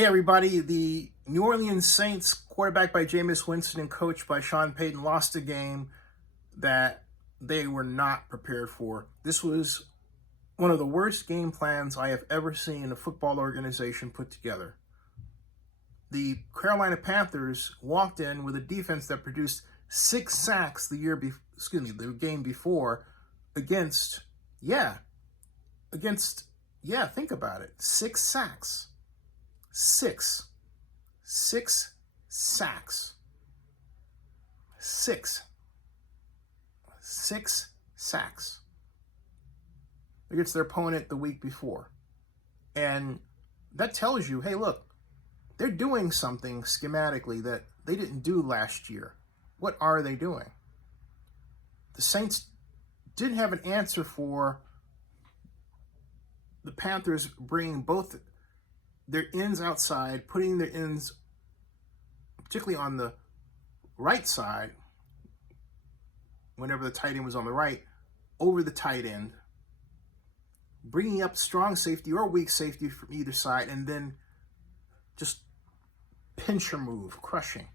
Hey everybody, the New Orleans Saints, quarterback by Jameis Winston and coached by Sean Payton, lost a game that they were not prepared for. This was one of the worst game plans I have ever seen a football organization put together. The Carolina Panthers walked in with a defense that produced 6 sacks the game before against, think about it, 6 sacks. Six sacks. Six sacks against their opponent the week before. And that tells you, hey, look, they're doing something schematically that they didn't do last year. What are they doing? The Saints didn't have an answer for the Panthers bringing both their ends outside, putting their ends, particularly on the right side, whenever the tight end was on the right, over the tight end, bringing up strong safety or weak safety from either side, and then just pincher move, crushing.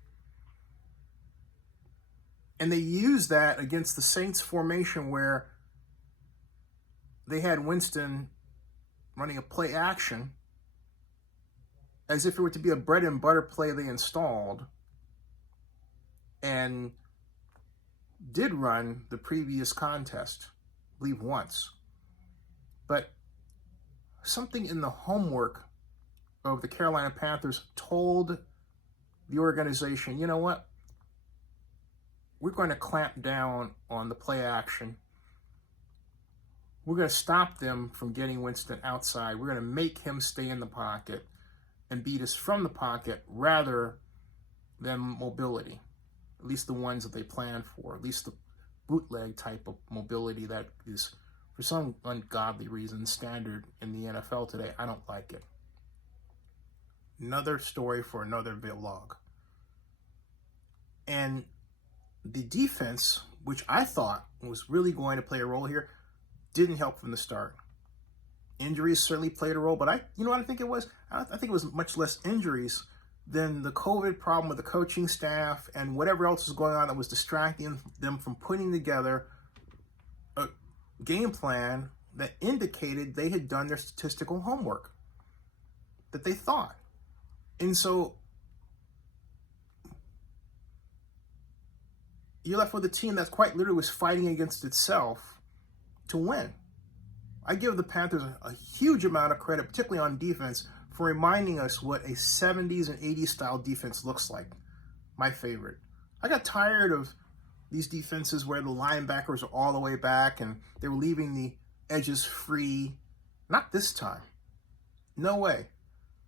And they used that against the Saints formation where they had Winston running a play action as if it were to be a bread and butter play they installed, and did run the previous contest, I believe once. But something in the homework of the Carolina Panthers told the organization, you know what? We're going to clamp down on the play action. We're going to stop them from getting Winston outside. We're going to make him stay in the pocket and beat us from the pocket rather than mobility, at least the ones that they plan for, at least the bootleg type of mobility that is, for some ungodly reason, standard in the NFL today. I don't like it. Another story for another vlog. And the defense, which I thought was really going to play a role here, didn't help from the start. Injuries certainly played a role, but you know what I think it was? I think it was much less injuries than the COVID problem with the coaching staff and whatever else was going on that was distracting them from putting together a game plan that indicated they had done their statistical homework that they thought. And so you're left with a team that's quite literally was fighting against itself to win. I give the Panthers a huge amount of credit, particularly on defense, for reminding us what a 70s and 80s style defense looks like. My favorite. I got tired of these defenses where the linebackers are all the way back and they were leaving the edges free. Not this time. No way.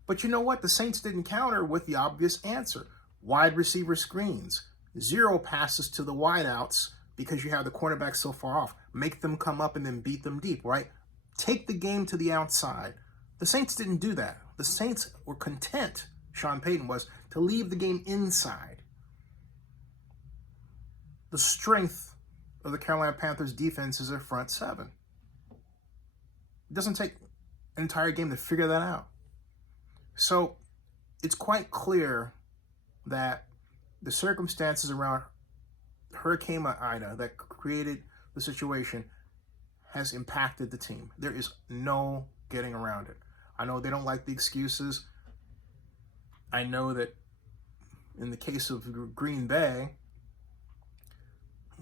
But you know what? The Saints didn't counter with the obvious answer. Wide receiver screens. 0 passes to the wideouts because you have the cornerback so far off. Make them come up and then beat them deep, right? Take the game to the outside. The Saints didn't do that. The Saints were content, Sean Payton was, to leave the game inside. The strength of the Carolina Panthers defense is their front seven. It doesn't take an entire game to figure that out. So it's quite clear that the circumstances around Hurricane Ida that created the situation has impacted the team. There is no getting around it. I know they don't like the excuses. I know that in the case of Green Bay,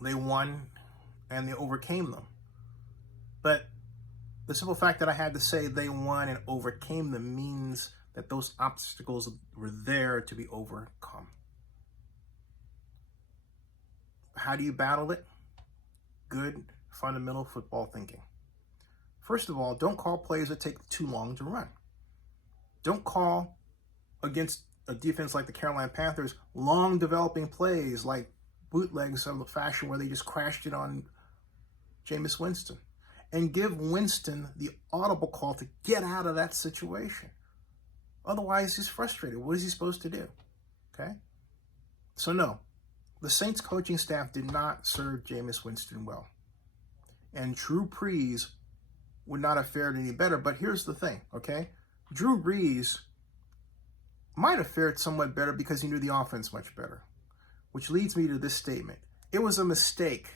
they won and they overcame them. But the simple fact that I had to say they won and overcame them means that those obstacles were there to be overcome. How do you battle it? Good fundamental football thinking. First of all, don't call plays that take too long to run. Don't call against a defense like the Carolina Panthers long developing plays like bootlegs of the fashion where they just crashed it on Jameis Winston. And give Winston the audible call to get out of that situation. Otherwise, he's frustrated. What is he supposed to do? Okay? So no, the Saints coaching staff did not serve Jameis Winston well. And Drew Brees would not have fared any better. But here's the thing, okay? Drew Brees might have fared somewhat better because he knew the offense much better. Which leads me to this statement. It was a mistake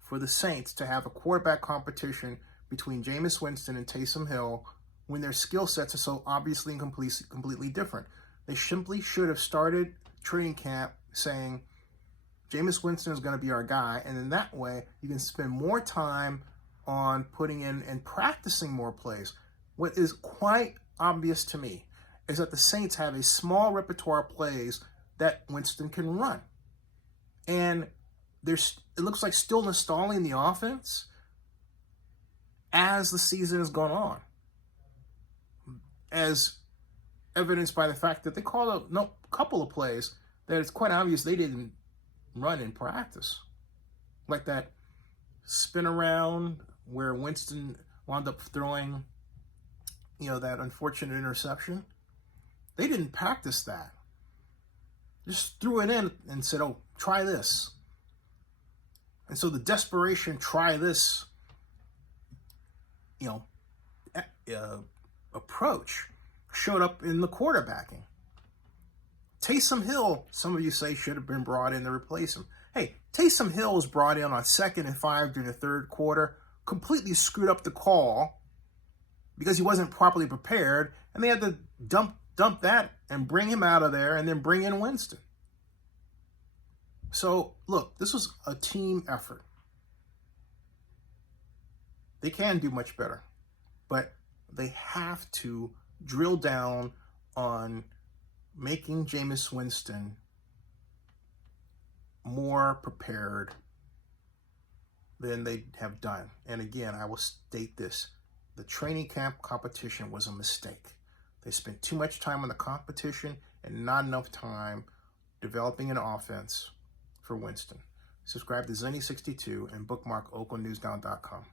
for the Saints to have a quarterback competition between Jameis Winston and Taysom Hill when their skill sets are so obviously and completely different. They simply should have started training camp saying, Jameis Winston is going to be our guy, and in that way, you can spend more time on putting in and practicing more plays. What is quite obvious to me is that the Saints have a small repertoire of plays that Winston can run. And it looks like still installing the offense as the season has gone on, as evidenced by the fact that they called a couple of plays that it's quite obvious they didn't run in practice. Like that spin around where Winston wound up throwing, that unfortunate interception. They didn't practice that. Just threw it in and said, oh, try this. And so the desperation, try this, approach showed up in the quarterbacking. Taysom Hill, some of you say, should have been brought in to replace him. Hey, Taysom Hill was brought in on 2nd and 5 during the third quarter, completely screwed up the call because he wasn't properly prepared, and they had to dump that and bring him out of there and then bring in Winston. So, look, this was a team effort. They can do much better, but they have to drill down on making Jameis Winston more prepared than they have done. And again, I will state this. The training camp competition was a mistake. They spent too much time on the competition and not enough time developing an offense for Winston. Subscribe to Zenny62 and bookmark OaklandNewsNow.com.